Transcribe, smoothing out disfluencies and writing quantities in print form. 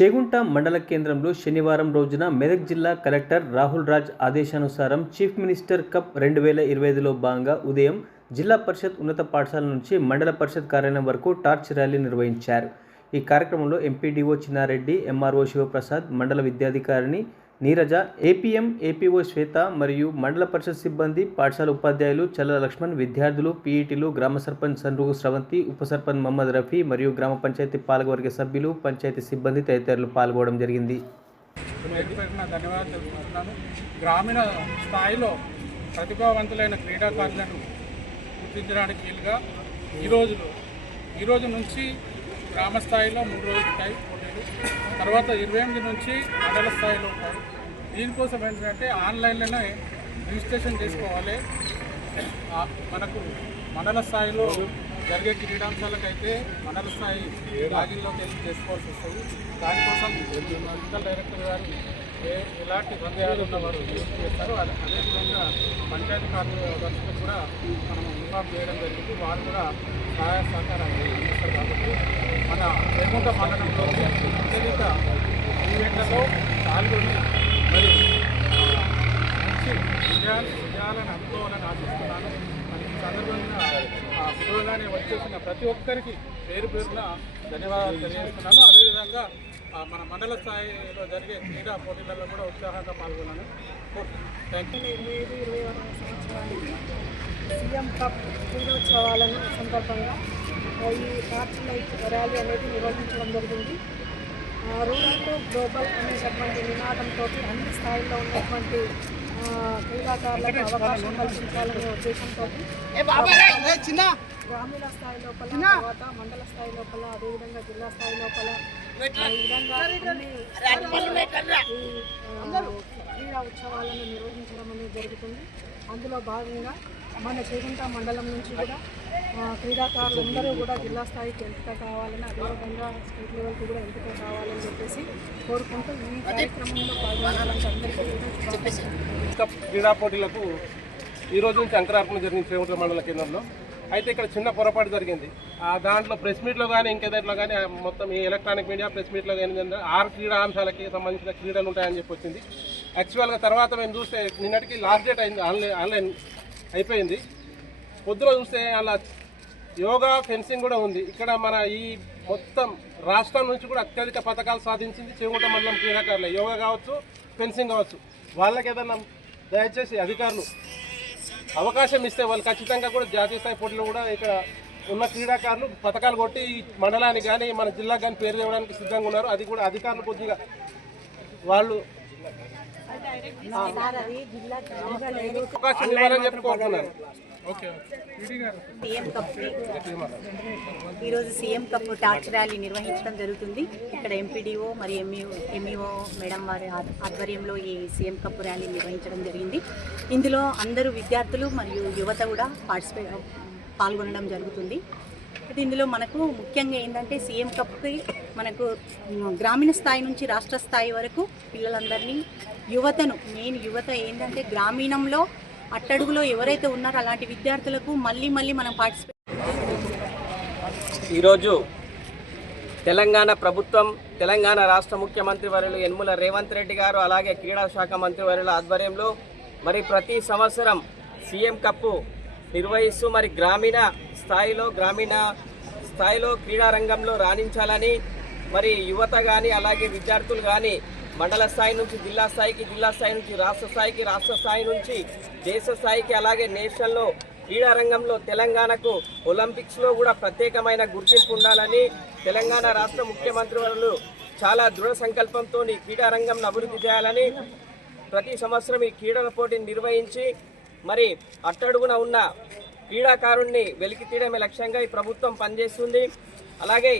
చేగుంట మండల కేంద్రంలో శనివారం రోజున మెదక్ జిల్లా కలెక్టర్ రాహుల్ రాజ్ ఆదేశానుసారం చీఫ్ మినిస్టర్ కప్ 2025లో భాగంగా ఉదయం జిల్లా పరిషత్ ఉన్నత పాఠశాల నుంచి మండల పరిషత్ కార్యాలయం వరకు టార్చ్ ర్యాలీ నిర్వహించారు. ఈ కార్యక్రమంలో ఎంపీడీఓ చిన్నారెడ్డి, ఎంఆర్ఓ శివప్రసాద్, మండల విద్యాధికారిణి నీరజ, ఏపీఎం, ఏపీఓ శ్వేత మరియు మండల పరిషత్ సిబ్బంది, పాఠశాల ఉపాధ్యాయులు చల్ల లక్ష్మణ్, విద్యార్థులు, పీఈటీలు, గ్రామ సర్పంచ్ సన్రుగు స్రవంతి, ఉప సర్పంచ్ మహమ్మద్ రఫీ మరియు గ్రామ పంచాయతీ పాలకవర్గ సభ్యులు, పంచాయతీ సిబ్బంది తదితరులు పాల్గొనడం జరిగింది. గ్రామీణ స్థాయిలో ప్రతిభావంతులైన క్రీడాకారులను గుర్తించడానికి వీలుగా ఈరోజు నుంచి గ్రామ స్థాయిలో 3 రోజులు ఉంటాయి పోటీలు, తర్వాత 28 నుంచి మండల స్థాయిలో ఉంటాయి. దీనికోసం ఏంటంటే ఆన్లైన్లోనే రిజిస్ట్రేషన్ చేసుకోవాలి. మనకు మండల స్థాయిలో జరిగే క్రీడాంశాలకైతే మండల స్థాయి లాగిన్లోకి వెళ్ళి చేసుకోవాల్సి వస్తుంది. దానికోసం మెడికల్ డైరెక్టర్ గారు ఎలాంటి సందేహాలు ఉన్నవారు చేస్తారు. అదేవిధంగా పంచాయతీ కార్యదర్శులకు కూడా మనం ఇన్ఫార్మ్ చేయడం జరిగింది. వారు కూడా సహాయ సహకారాలు అందిస్తారు. కాబట్టి మన చేగుంట మండలంలో అత్యధిక ఈవెంట్లలో పాల్గొని మరి మంచి విజయాలను అందుకోవాలని ఆశిస్తున్నాను. మరి ఈ సందర్భంగా పిలువగానే వచ్చేసిన ప్రతి ఒక్కరికి పేరున ధన్యవాదాలు తెలియజేస్తున్నాను. అదేవిధంగా మన మండల స్థాయిలో జరిగే క్రీడా పోటీలలో కూడా ఉత్సాహంగా పాల్గొన్నాను. Thank you. 2026 సీఎం కప్ క్రీడోత్సవాలను సందర్భంగా ఈ టార్చ్ లైట్ ర్యాలీ అనేది నిర్వహించడం జరిగింది. రూరల్ టు గ్లోబల్ అనేటటువంటి నినాదంతో అన్ని స్థాయిల్లో ఉన్నటువంటి క్రీడాకారులకు అవకాశం కల్పించాలనే ఉద్దేశంతో గ్రామీణ స్థాయి లోపల, తర్వాత మండల స్థాయి లోపల, అదేవిధంగా జిల్లా స్థాయి లోపల ఈ విధంగా క్రీడా ఉత్సవాలను నిర్వహించడం అనేది జరుగుతుంది. అందులో భాగంగా మన చేగుంట మండలం నుంచి కూడా క్రీడాకారులు అందరూ కూడా జిల్లా స్థాయికి ఎంపిక కావాలని, అదేవిధంగా స్టేట్ లెవెల్కి కూడా ఎంపిక కావాలని చెప్పేసి కోరుకుంటూ ఈ కార్యక్రమంలో పాల్గొనాలని అందరికీ క్రీడా పోటీలకు ఈరోజు నుంచి అంకురార్పణ జరిగింది చేగుంట మండల కేంద్రంలో. అయితే ఇక్కడ చిన్న పొరపాటు జరిగింది. దాంట్లో ప్రెస్ మీట్లో కానీ ఇంకేదాంట్లో కానీ మొత్తం ఈ ఎలక్ట్రానిక్ మీడియా ప్రెస్ మీట్లో కానీ 6 క్రీడా అంశాలకి సంబంధించిన క్రీడలు ఉంటాయని చెప్పి వచ్చింది. యాక్చువల్గా తర్వాత మేము చూస్తే నిన్నటికి లాస్ట్ డేట్ అయింది, ఆన్లైన్ అయిపోయింది. పొద్దున చూస్తే అలా యోగా, ఫెన్సింగ్ కూడా ఉంది. ఇక్కడ మన ఈ మొత్తం రాష్ట్రం నుంచి కూడా అత్యధిక పథకాలు సాధించింది చేగుంట మండలం క్రీడాకారులే. యోగా కావచ్చు, ఫెన్సింగ్ కావచ్చు. వాళ్ళకి ఏదన్నా దయచేసి అధికారులు అవకాశం ఇస్తే వాళ్ళు ఖచ్చితంగా కూడా జాతీయ స్థాయి పోటీలు కూడా ఇక్కడ ఉన్న క్రీడాకారులు పథకాలు కొట్టి ఈ మండలానికి కానీ మన జిల్లాకు కానీ పేరు తేవడానికి సిద్ధంగా ఉన్నారు. అది కూడా అధికారులు కొద్దిగా వాళ్ళు అవకాశం ఇవ్వాలని చెప్పి కోరుతున్నారు. ఈరోజు సీఎం కప్ టార్చ్ ర్యాలీ నిర్వహించడం జరుగుతుంది. ఇక్కడ ఎంపీడీఓ మరియు ఎంఈఓ మేడం వారి ఆధ్వర్యంలో ఈ సీఎం కప్ ర్యాలీ నిర్వహించడం జరిగింది. ఇందులో అందరూ విద్యార్థులు మరియు యువత కూడా పాల్గొనడం జరుగుతుంది. అయితే ఇందులో మనకు ముఖ్యంగా ఏంటంటే సీఎం కప్కి మనకు గ్రామీణ స్థాయి నుంచి రాష్ట్ర స్థాయి వరకు పిల్లలందరినీ, యువతను, మెయిన్ యువత ఏంటంటే గ్రామీణంలో అట్టడుగులో ఎవరైతే ఉన్నారో అలాంటి విద్యార్థులకు మళ్ళీ మనం పార్టిసిపేట్. ఈరోజు తెలంగాణ ప్రభుత్వం, తెలంగాణ రాష్ట్ర ముఖ్యమంత్రి వర్యులు యనమల రేవంత్ రెడ్డి గారు, అలాగే క్రీడా శాఖ మంత్రి వర్యుల ఆధ్వర్యంలో మరి ప్రతి సంవత్సరం సీఎం కప్పు నిర్వహిస్తూ మరి గ్రామీణ స్థాయిలో క్రీడా రంగంలో రాణించాలని మరి యువత కానీ అలాగే విద్యార్థులు కానీ మండల స్థాయి నుంచి జిల్లా స్థాయికి, జిల్లా స్థాయి నుంచి రాష్ట్ర స్థాయికి, రాష్ట్ర స్థాయి నుంచి దేశ స్థాయికి, అలాగే నేషనల్లో క్రీడా రంగంలో తెలంగాణకు ఒలింపిక్స్లో కూడా ప్రత్యేకమైన గుర్తింపు ఉండాలని తెలంగాణ రాష్ట్ర ముఖ్యమంత్రి వర్యులు చాలా దృఢ సంకల్పంతో క్రీడా రంగంను అభివృద్ధి చేయాలని ప్రతి సంవత్సరం ఈ క్రీడల పోటీని నిర్వహించి మరి అట్టడుగున ఉన్న క్రీడాకారుణ్ణి వెలికి తీయడమే లక్ష్యంగా ఈ ప్రభుత్వం పనిచేస్తుంది. అలాగే